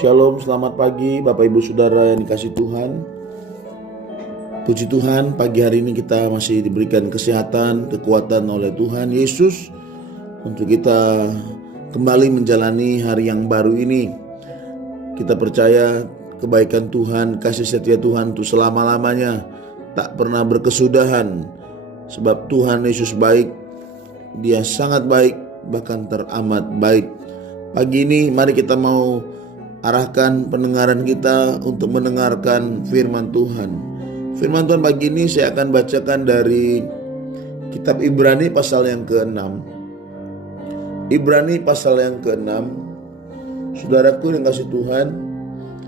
Shalom, selamat pagi Bapak Ibu Saudara yang dikasihi Tuhan. Puji Tuhan, pagi hari ini kita masih diberikan kesehatan, kekuatan oleh Tuhan Yesus untuk kita kembali menjalani hari yang baru ini. Kita percaya kebaikan Tuhan, kasih setia Tuhan untuk selama-lamanya, tak pernah berkesudahan. Sebab Tuhan Yesus baik, Dia sangat baik, bahkan teramat baik. Pagi ini mari kita mau arahkan pendengaran kita untuk mendengarkan firman Tuhan. Firman Tuhan pagi ini saya akan bacakan dari kitab Ibrani pasal yang ke-6. Ibrani pasal yang ke-6. Saudaraku yang kasih Tuhan,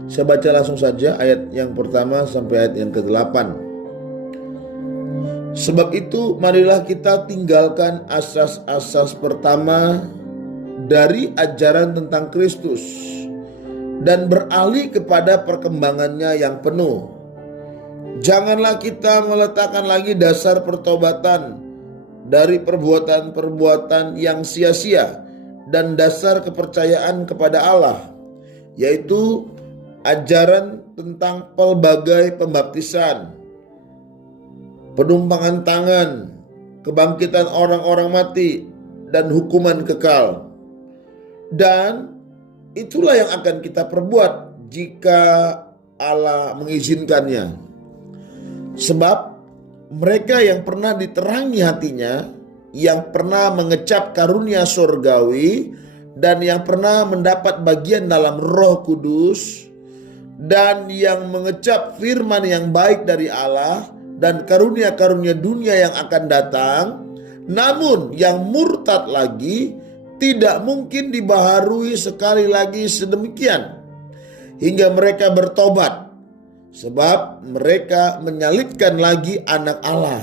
saya baca langsung saja ayat yang pertama sampai ayat yang ke-8. Sebab itu marilah kita tinggalkan asas-asas pertama dari ajaran tentang Kristus dan beralih kepada perkembangannya yang penuh. Janganlah kita meletakkan lagi dasar pertobatan dari perbuatan-perbuatan yang sia-sia dan dasar kepercayaan kepada Allah, yaitu ajaran tentang pelbagai pembaptisan, penumpangan tangan, kebangkitan orang-orang mati, dan hukuman kekal. Dan itulah yang akan kita perbuat jika Allah mengizinkannya. Sebab mereka yang pernah diterangi hatinya, yang pernah mengecap karunia surgawi, dan yang pernah mendapat bagian dalam Roh Kudus, dan yang mengecap firman yang baik dari Allah, dan karunia-karunia dunia yang akan datang, namun yang murtad lagi, tidak mungkin dibaharui sekali lagi sedemikian hingga mereka bertobat, sebab mereka menyalibkan lagi anak Allah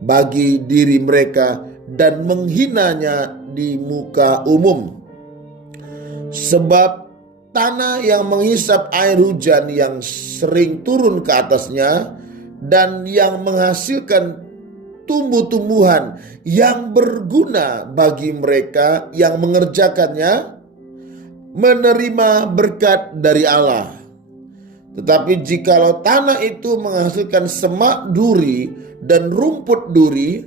bagi diri mereka dan menghinanya di muka umum. Sebab tanah yang menghisap air hujan yang sering turun ke atasnya dan yang menghasilkan tumbuh-tumbuhan yang berguna bagi mereka yang mengerjakannya, menerima berkat dari Allah. Tetapi jikalau tanah itu menghasilkan semak duri dan rumput duri,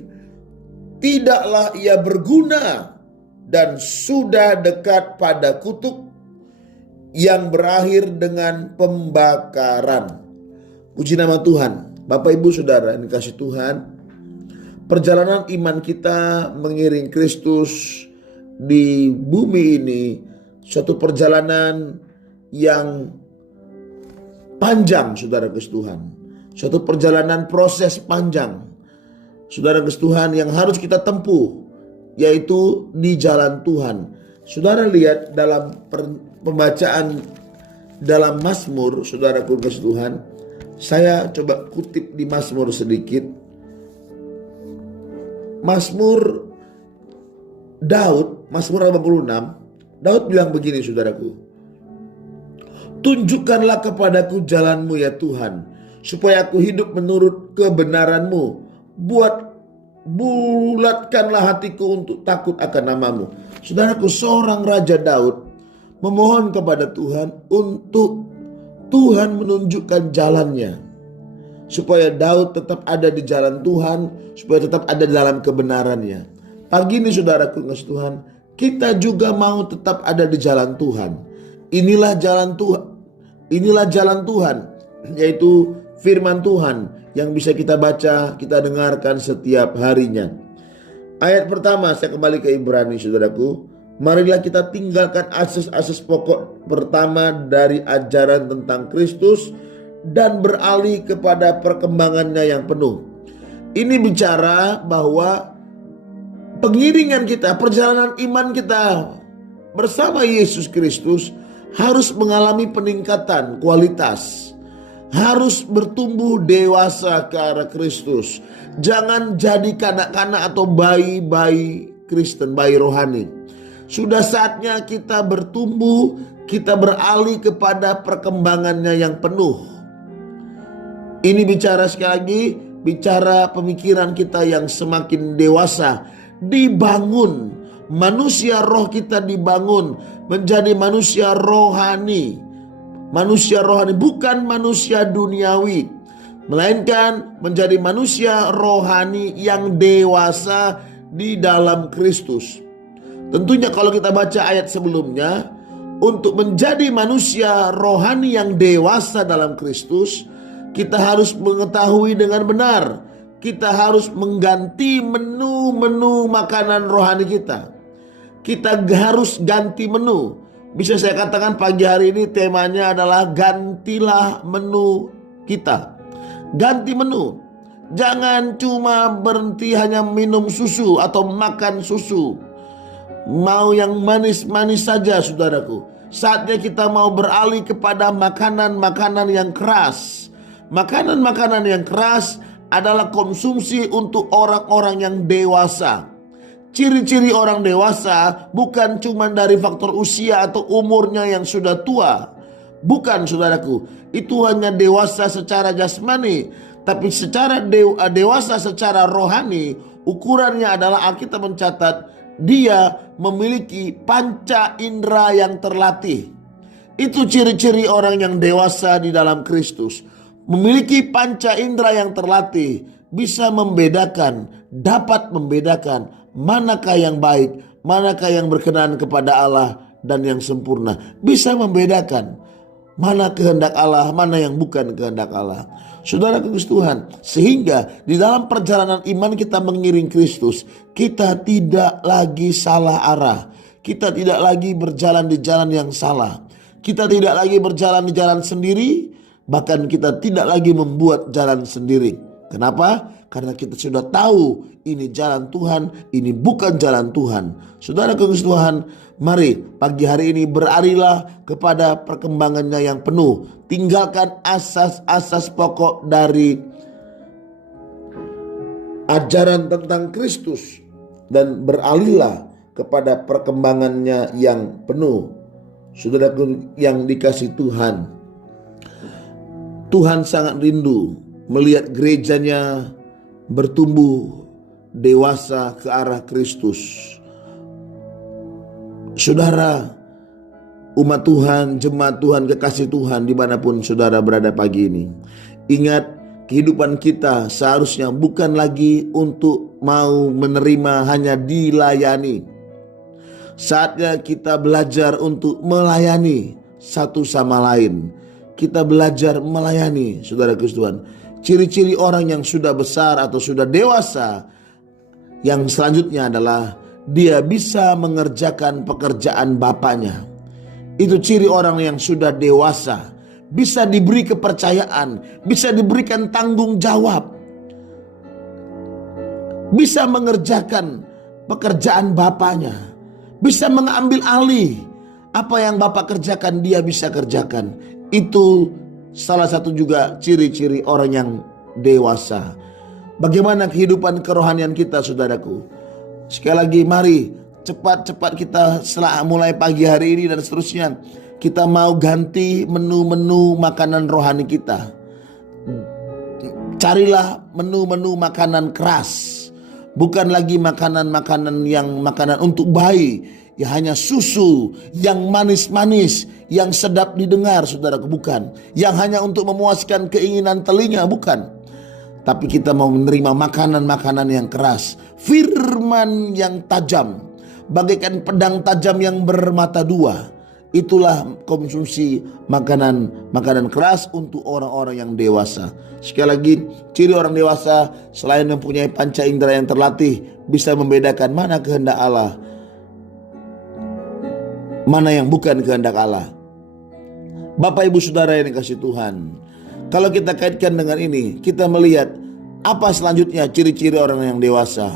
tidaklah ia berguna dan sudah dekat pada kutuk yang berakhir dengan pembakaran. Puji nama Tuhan. Bapak Ibu Saudara yang dikasihi Tuhan, perjalanan iman kita mengiring Kristus di bumi ini suatu perjalanan yang panjang, saudara kasih Tuhan. Suatu perjalanan proses panjang, saudara kasih Tuhan, yang harus kita tempuh, yaitu di jalan Tuhan. Saudara lihat dalam pembacaan dalam Mazmur, saudara kasih Tuhan. Saya coba kutip di Mazmur sedikit. Mazmur Daud, Mazmur 86, Daud bilang begini, saudaraku. Tunjukkanlah kepadaku jalanmu ya Tuhan, supaya aku hidup menurut kebenaranmu. Bulatkanlah hatiku untuk takut akan namamu. Saudaraku, seorang Raja Daud memohon kepada Tuhan untuk Tuhan menunjukkan jalannya, supaya Daud tetap ada di jalan Tuhan, supaya tetap ada dalam kebenarannya. Pagi ini saudaraku kasih Tuhan, kita juga mau tetap ada di jalan Tuhan. Inilah jalan Tuhan. Inilah jalan Tuhan, yaitu firman Tuhan yang bisa kita baca, kita dengarkan setiap harinya. Ayat pertama, saya kembali ke Ibrani, saudaraku. Marilah kita tinggalkan asas-asas pokok pertama dari ajaran tentang Kristus dan beralih kepada perkembangannya yang penuh. Ini bicara bahwa pengiringan kita, perjalanan iman kita bersama Yesus Kristus harus mengalami peningkatan kualitas, harus bertumbuh dewasa ke arah Kristus. Jangan jadi kanak-kanak atau bayi-bayi Kristen, bayi rohani. Sudah saatnya kita bertumbuh, kita beralih kepada perkembangannya yang penuh. Ini bicara sekali lagi, bicara pemikiran kita yang semakin dewasa, dibangun. Manusia roh kita dibangun menjadi manusia rohani, manusia rohani, bukan manusia duniawi, melainkan menjadi manusia rohani yang dewasa di dalam Kristus. Tentunya kalau kita baca ayat sebelumnya, untuk menjadi manusia rohani yang dewasa dalam Kristus, kita harus mengetahui dengan benar, kita harus mengganti menu-menu makanan rohani kita. Kita harus ganti menu. Bisa saya katakan pagi hari ini temanya adalah gantilah menu kita. Ganti menu. Jangan cuma berhenti hanya minum susu atau makan susu. Mau yang manis-manis saja, saudaraku. Saatnya kita mau beralih kepada makanan-makanan yang keras. Makanan-makanan yang keras adalah konsumsi untuk orang-orang yang dewasa. Ciri-ciri orang dewasa bukan cuma dari faktor usia atau umurnya yang sudah tua. Bukan, saudaraku. Itu hanya dewasa secara jasmani. Tapi secara dewasa secara rohani, ukurannya adalah Alkitab mencatat dia memiliki panca indera yang terlatih. Itu ciri-ciri orang yang dewasa di dalam Kristus. Memiliki panca indera yang terlatih, bisa membedakan, dapat membedakan manakah yang baik, manakah yang berkenan kepada Allah dan yang sempurna. Bisa membedakan mana kehendak Allah, mana yang bukan kehendak Allah. Saudara kekasih Tuhan, sehingga di dalam perjalanan iman kita mengiring Kristus, kita tidak lagi salah arah. Kita tidak lagi berjalan di jalan yang salah. Kita tidak lagi berjalan di jalan sendiri, bahkan kita tidak lagi membuat jalan sendiri. Kenapa? Karena kita sudah tahu ini jalan Tuhan, ini bukan jalan Tuhan. Saudara kekasih Tuhan, mari pagi hari ini beralihlah kepada perkembangannya yang penuh. Tinggalkan asas-asas pokok dari ajaran tentang Kristus dan beralihlah kepada perkembangannya yang penuh. Saudaraku yang dikasih Tuhan, Tuhan sangat rindu melihat gerejanya bertumbuh dewasa ke arah Kristus. Saudara, umat Tuhan, jemaat Tuhan, kekasih Tuhan dimanapun saudara berada pagi ini, ingat kehidupan kita seharusnya bukan lagi untuk mau menerima, hanya dilayani. Saatnya kita belajar untuk melayani satu sama lain. Kita belajar melayani, saudara kekasih Tuhan. Ciri-ciri orang yang sudah besar atau sudah dewasa yang selanjutnya adalah dia bisa mengerjakan pekerjaan bapaknya. Itu ciri orang yang sudah dewasa, bisa diberi kepercayaan, bisa diberikan tanggung jawab, bisa mengerjakan pekerjaan bapaknya, bisa mengambil alih apa yang bapak kerjakan, dia bisa kerjakan. Itu salah satu juga ciri-ciri orang yang dewasa. Bagaimana kehidupan kerohanian kita, saudaraku? Sekali lagi, mari cepat-cepat kita setelah mulai pagi hari ini dan seterusnya, kita mau ganti menu-menu makanan rohani kita. Carilah menu-menu makanan keras. Bukan lagi makanan-makanan yang makanan untuk bayi, ya hanya susu yang manis-manis, yang sedap didengar, saudaraku, bukan. Yang hanya untuk memuaskan keinginan telinga, bukan. Tapi kita mau menerima makanan-makanan yang keras, firman yang tajam, bagaikan pedang tajam yang bermata dua. Itulah konsumsi makanan keras untuk orang-orang yang dewasa. Sekali lagi, ciri orang dewasa selain mempunyai panca indera yang terlatih, bisa membedakan mana kehendak Allah, mana yang bukan kehendak Allah. Bapak ibu saudara yang dikasih Tuhan, kalau kita kaitkan dengan ini, kita melihat apa selanjutnya ciri-ciri orang yang dewasa.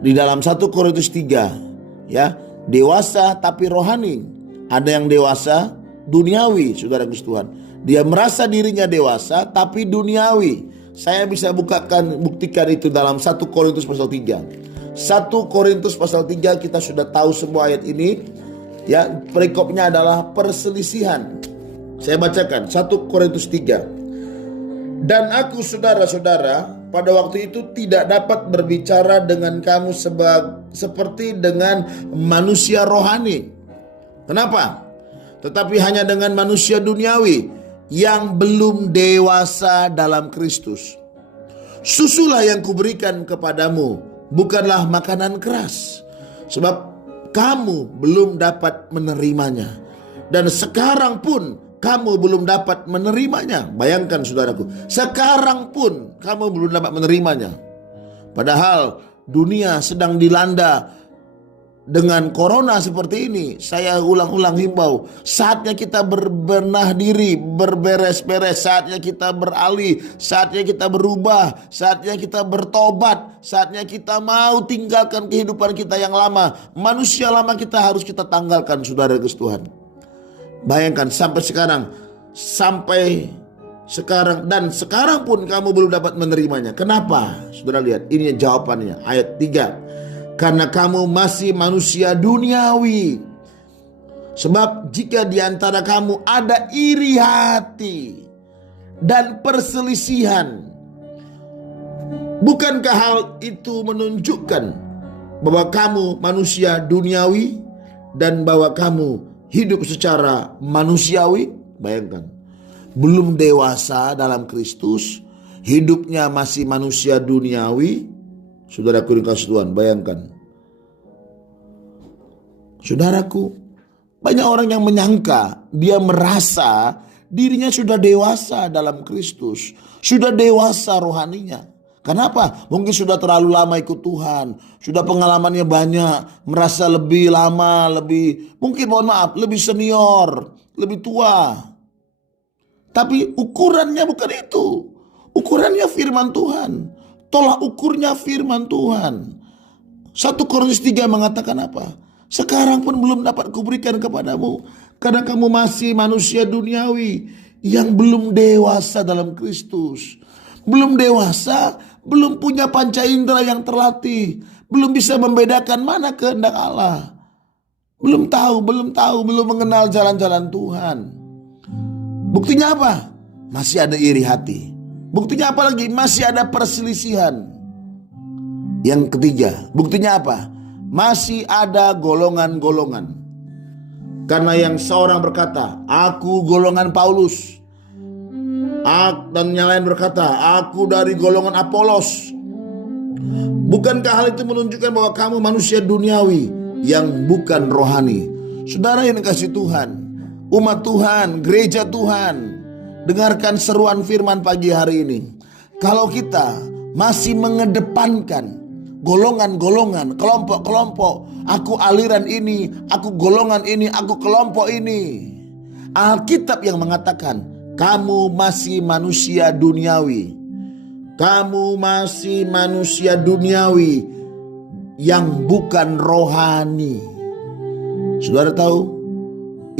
Di dalam 1 Korintus 3, ya, dewasa tapi rohani. Ada yang dewasa duniawi, saudara Kristus Tuhan. Dia merasa dirinya dewasa tapi duniawi. Saya bisa buktikan itu dalam 1 Korintus pasal 3. 1 Korintus pasal 3 kita sudah tahu semua ayat ini. Ya, perikopnya adalah perselisihan. Saya bacakan 1 Korintus 3. Dan aku saudara-saudara pada waktu itu tidak dapat berbicara dengan kamu seperti dengan manusia rohani. Kenapa? tetapi hanya dengan manusia duniawi yang belum dewasa dalam Kristus. Susulah yang kuberikan kepadamu, bukanlah makanan keras, sebab kamu belum dapat menerimanya, dan sekarang pun kamu belum dapat menerimanya. Bayangkan saudaraku, sekarang pun kamu belum dapat menerimanya. Padahal dunia sedang dilanda dengan corona seperti ini. Saya ulang-ulang himbau, saatnya kita berbenah diri, berberes-beres, saatnya kita beralih, saatnya kita berubah, saatnya kita bertobat, saatnya kita mau tinggalkan kehidupan kita yang lama. Manusia lama kita harus kita tanggalkan, saudara Tuhan. Bayangkan sampai sekarang dan sekarang pun kamu belum dapat menerimanya. Kenapa? Saudara lihat, ini jawabannya, ayat 3. Karena kamu masih manusia duniawi. Sebab jika di antara kamu ada iri hati dan perselisihan, bukankah hal itu menunjukkan bahwa kamu manusia duniawi dan bahwa kamu hidup secara manusiawi? Bayangkan, belum dewasa dalam Kristus, hidupnya masih manusia duniawi. Saudaraku yang kasih Tuhan, bayangkan. Saudaraku, banyak orang yang menyangka, dia merasa dirinya sudah dewasa dalam Kristus, sudah dewasa rohaninya. Kenapa? Mungkin sudah terlalu lama ikut Tuhan, sudah pengalamannya banyak, merasa lebih lama, lebih senior, lebih tua. Tapi ukurannya bukan itu. Ukurannya firman Tuhan. Tolak ukurnya firman Tuhan. 1 Korintus 3 mengatakan apa? Sekarang pun belum dapat kuberikan kepadamu, karena kamu masih manusia duniawi yang belum dewasa dalam Kristus. Belum dewasa, belum punya panca indera yang terlatih, belum bisa membedakan mana kehendak Allah. Belum mengenal jalan-jalan Tuhan. Buktinya apa? Masih ada iri hati. Buktinya apa lagi? Masih ada perselisihan. Yang ketiga, buktinya apa? Masih ada golongan-golongan. Karena yang seorang berkata, aku golongan Paulus, dan yang lain berkata, aku dari golongan Apolos. Bukankah hal itu menunjukkan bahwa kamu manusia duniawi yang bukan rohani? Saudara yang dikasihi Tuhan, umat Tuhan, gereja Tuhan, dengarkan seruan firman pagi hari ini. Kalau kita masih mengedepankan golongan-golongan, kelompok-kelompok, aku aliran ini, aku golongan ini, aku kelompok ini, Alkitab yang mengatakan kamu masih manusia duniawi. Kamu masih manusia duniawi yang bukan rohani. Saudara tahu,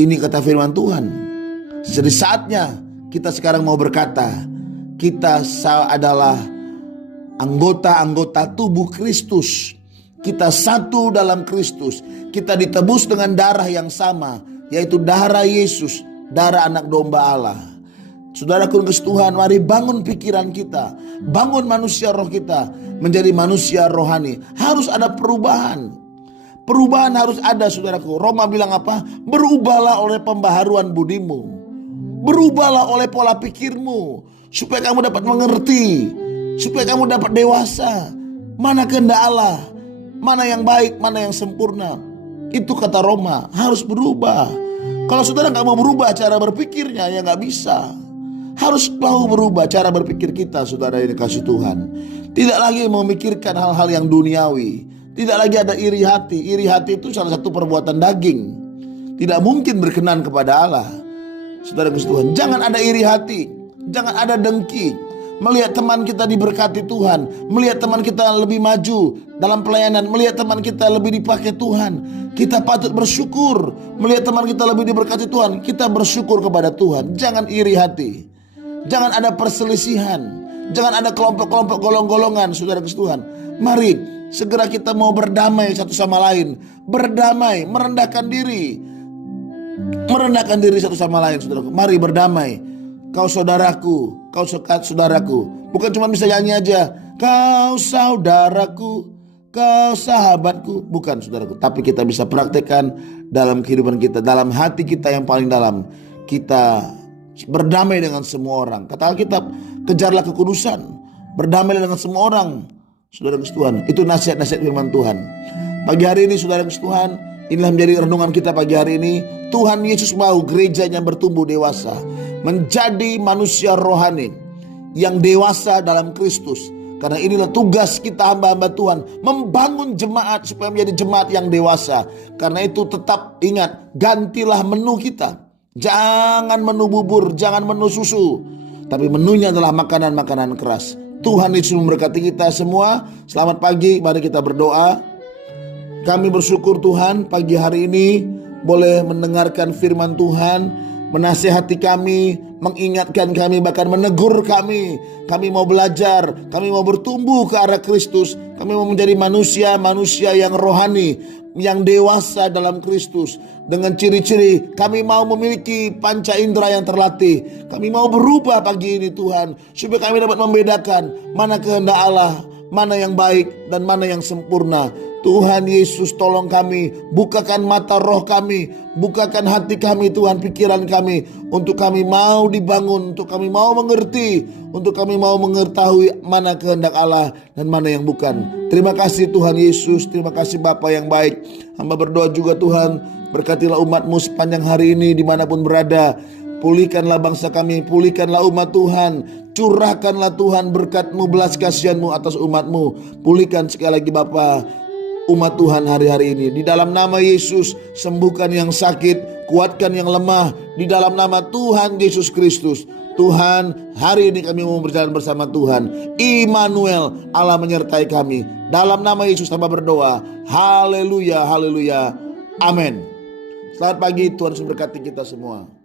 ini kata firman Tuhan. Jadi saatnya kita sekarang mau berkata, kita adalah anggota-anggota tubuh Kristus. Kita satu dalam Kristus. Kita ditebus dengan darah yang sama, yaitu darah Yesus, darah anak domba Allah. Saudaraku yang kasih Tuhan, mari bangun pikiran kita, bangun manusia roh kita menjadi manusia rohani. Harus ada perubahan. Perubahan harus ada, saudaraku. Roma bilang apa? Berubahlah oleh pembaharuan budimu. Berubahlah oleh pola pikirmu, supaya kamu dapat mengerti, supaya kamu dapat dewasa. Mana kehendak Allah, mana yang baik, mana yang sempurna. Itu kata Roma, harus berubah. Kalau saudara gak mau berubah cara berpikirnya, ya gak bisa. Harus mau berubah cara berpikir kita, saudara yang dikasih Tuhan. Tidak lagi memikirkan hal-hal yang duniawi. Tidak lagi ada iri hati. Iri hati itu salah satu perbuatan daging. Tidak mungkin berkenan kepada Allah. Saudara kasih Tuhan, jangan ada iri hati, jangan ada dengki. Melihat teman kita diberkati Tuhan, melihat teman kita lebih maju dalam pelayanan, melihat teman kita lebih dipakai Tuhan, kita patut bersyukur. Melihat teman kita lebih diberkati Tuhan, kita bersyukur kepada Tuhan. Jangan iri hati, jangan ada perselisihan, jangan ada kelompok-kelompok golong-golongan. Saudara kasih Tuhan, mari segera kita mau berdamai satu sama lain. Berdamai, merendahkan diri satu sama lain, saudaraku. Mari berdamai. Kau saudaraku, kau saudaraku. Bukan cuma bisa nyanyi aja. Kau saudaraku, ke sahabatku. Bukan saudaraku, tapi kita bisa praktekkan dalam kehidupan kita, dalam hati kita yang paling dalam. Kita berdamai dengan semua orang. Kata Alkitab, kejarlah kekudusan, berdamai dengan semua orang. Saudara Tuhan, itu nasihat-nasihat firman Tuhan. Pagi hari ini saudara Tuhan, inilah menjadi renungan kita pagi hari ini. Tuhan Yesus mau gerejanya bertumbuh dewasa, menjadi manusia rohani yang dewasa dalam Kristus. Karena inilah tugas kita hamba-hamba Tuhan, membangun jemaat supaya menjadi jemaat yang dewasa. Karena itu tetap ingat, gantilah menu kita. Jangan menu bubur, jangan menu susu, tapi menunya adalah makanan-makanan keras. Tuhan Yesus memberkati kita semua. Selamat pagi, mari kita berdoa. Kami bersyukur Tuhan pagi hari ini boleh mendengarkan firman Tuhan, menasihati kami, mengingatkan kami, bahkan menegur kami. Kami mau belajar, kami mau bertumbuh ke arah Kristus. Kami mau menjadi manusia yang rohani, yang dewasa dalam Kristus. Dengan ciri-ciri kami mau memiliki panca indera yang terlatih. Kami mau berubah pagi ini Tuhan, supaya kami dapat membedakan mana kehendak Allah, mana yang baik dan mana yang sempurna. Tuhan Yesus, tolong kami, bukakan mata roh kami, bukakan hati kami Tuhan, pikiran kami, untuk kami mau dibangun, untuk kami mau mengerti, untuk kami mau mengetahui mana kehendak Allah dan mana yang bukan. Terima kasih Tuhan Yesus, terima kasih Bapa yang baik. Hamba berdoa juga Tuhan, berkatilah umat-Mu sepanjang hari ini dimanapun berada. Pulihkanlah bangsa kami, pulihkanlah umat Tuhan. Curahkanlah Tuhan berkat-Mu, belas kasihan-Mu atas umat-Mu. Pulihkan sekali lagi Bapa umat Tuhan hari-hari ini. Di dalam nama Yesus, sembuhkan yang sakit, kuatkan yang lemah. Di dalam nama Tuhan Yesus Kristus. Tuhan, hari ini kami mau berjalan bersama Tuhan. Immanuel, Allah menyertai kami. Dalam nama Yesus hamba berdoa. Haleluya, haleluya. Amin. Selamat pagi, Tuhan Yesus berkati kita semua.